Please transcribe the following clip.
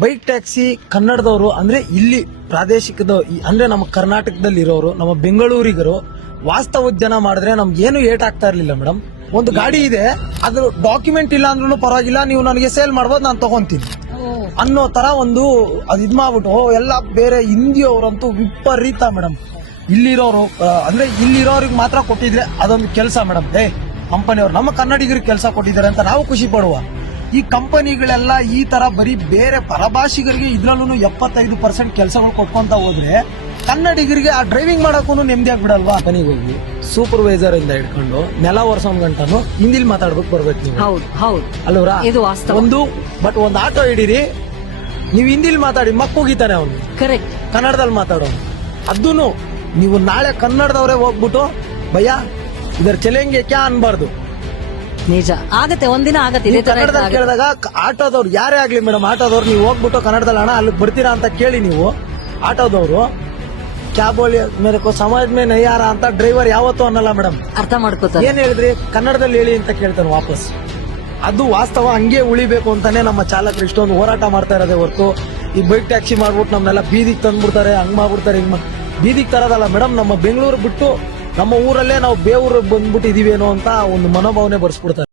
Bike taxi ಕನ್ನಡದವರು ಅಂದ್ರೆ ಇಲ್ಲಿ ಪ್ರಾದೇಶಿಕದ ಅಂದ್ರೆ ನಮ್ಮ ಕರ್ನಾಟಕದಲ್ಲಿ ಇರೋರು ನಮ್ಮ ಬೆಂಗಳೂರಿಗರು ವಾಸ್ತವೋದ್ಯನ ಮಾಡಿದ್ರೆ ನಮ್ಗೆ ಏನು ಏಟ್ ಆಗ್ತಾ ಇರ್ಲಿಲ್ಲ ಮೇಡಮ್. ಒಂದು ಗಾಡಿ ಇದೆ ಅದ್ರ ಡಾಕ್ಯುಮೆಂಟ್ ಇಲ್ಲ ಅಂದ್ರೂ ಪರವಾಗಿಲ್ಲ, ನೀವು ನನಗೆ ಸೇಲ್ ಮಾಡ್ಬೋದು, ನಾನು ತಗೊಂತೀನಿ. ಅನ್ನೋ ತರ ಒಂದು ಅದು ಇದ್ ಮಾಡ್ಬಿಟ್ಟು ಎಲ್ಲ ಬೇರೆ ಹಿಂದಿಯವರಂತೂ ವಿಪರೀತ ಮೇಡಮ್. ಇಲ್ಲಿರೋರು ಅಂದ್ರೆ ಇಲ್ಲಿರೋರಿಗೆ ಮಾತ್ರ ಕೊಟ್ಟಿದ್ರೆ ಅದೊಂದು ಕೆಲಸ ಮೇಡಮ್. ಏ ಕಂಪನಿಯವರು ನಮ್ಮ ಕನ್ನಡಿಗರಿಗೆ ಕೆಲಸ ಕೊಟ್ಟಿದ್ದಾರೆ ಅಂತ ನಾವು ಖುಷಿ ಪಡುವ. ಈ ಕಂಪನಿಗಳೆಲ್ಲ ಈ ತರ ಬರೀ ಬೇರೆ ಪರಭಾಷಿಗರಿಗೆ ಇದ್ರಲ್ಲೂ ಎಪ್ಪತ್ತೈದು ಪರ್ಸೆಂಟ್ ಕೆಲಸಗಳು ಕೊಟ್ಕೊಂತ ಹೋದ್ರೆ ಕನ್ನಡಿಗರಿಗೆ ಆ ಡ್ರೈವಿಂಗ್ ಮಾಡಕ್ಕೂ ನೆಮ್ಮದಿ ಆಗ್ಬಿಡಲ್ವಾ? ಮನೆಗೆ ಹೋಗಿ ಸೂಪರ್ವೈಸರ್ ಇಂದ ಹಿಡ್ಕೊಂಡು ನೆಲ ವರ್ಷ ಗಂಟನು ಹಿಂದಿಲ್ ಮಾತಾಡ್ಬೇಕು ಬರ್ಬೇಕು ನೀವು. ಹೌದು ಹೌದು. ಅಲ್ವರ ಇದು ವಾಸ್ತವ. ಒಂದು ಬಟ್ ಒಂದು ಆಟೋ ಹಿಡೀರಿ ನೀವು ಹಿಂದಿಲ್ ಮಾತಾಡಿ ಮಕ್ಕೋಗಿತಾನೆ ಅವನು. ಕರೆಕ್ಟ್ ಕನ್ನಡದಲ್ಲಿ ಮಾತಾಡೋನು. ಅದೂ ನೀವು ನಾಳೆ ಕನ್ನಡದವರೇ ಹೋಗ್ಬಿಟ್ಟು ಭಯ ಇದರ ಚೆಲೆಂಗೆ ಕ್ಯಾ ಅನ್ಬಾರ್ದು? ನಿಜ. ಆಗತ್ತೆ ಒಂದಿನ ಆಗತ್ತೆ ಇದೇ ನೀವು ತರ ಕನ್ನಡದಲ್ಲಿ ಆಗತ್ತೆ. ಕೇಳಿದಾಗ ಕ- ಆಟೋದವ್ರು ಯಾರೇ ಆಗ್ಲಿ ಮೇಡಮ್ ಆಟೋದವ್ರು ನೀವು ಹೋಗ್ಬಿಟ್ಟು ಕನ್ನಡದಲ್ಲಿ ಅಣ್ಣ ಅಲ್ಲಿ ಬರ್ತೀರಾ ಅಂತ ಕೇಳಿ ನೀವು. ಆಟೋದವರು ಕ್ಯಾಬ್ ಕೋ ಸಮಾಜ ಮೇ ನಯ್ಯಾರ ಅಂತ ಡ್ರೈವರ್ ಯಾವತ್ತೂ ಅನ್ನಲ್ಲ ಮೇಡಮ್. ಅರ್ಥ ಮಾಡ್ಕೋತಾರೆ. ಏನ್ ಹೇಳಿದ್ರಿ? ಕನ್ನಡದಲ್ಲಿ ಹೇಳಿ ಅಂತ ಕೇಳ್ತಾನೆ ವಾಪಸ್. ಅದು ವಾಸ್ತವ ಹಂಗೆ ಉಳಿಬೇಕು ಅಂತಾನೆ ನಮ್ಮ ಚಾಲಕರು ಇಷ್ಟೊಂದು ಹೋರಾಟ ಮಾಡ್ತಾ ಇರೋದೇ ಹೊರತು. ಈ ಬೈಕ್ ಟ್ಯಾಕ್ಸಿ ಮಾಡ್ಬಿಟ್ಟು ನಮ್ಮನ್ನೆಲ್ಲ ಬೀದಿಗೆ ತಂದ್ಬಿಡ್ತಾರೆ ಹಂಗ್ ಮಾಡ್ಬಿಡ್ತಾರೆ ಹಿಂಗ್ ಮಾ- ಬೀದಿಗೆ ತರೋದಲ್ಲ ಮೇಡಮ್ ನಮ್ಮ ಬೆಂಗಳೂರು ಬಿಟ್ಟು ನಮ್ಮ ಊರಲ್ಲೇ ನಾವು ಬೇವ್ರ ಬಂದ್ಬಿಟ್ಟಿದೀವಿ ಏನೋ ಅಂತ ಒಂದು ಮನೋಭಾವನೆ ಬರ್ಸ್ಬಿಡ್ತಾರೆ.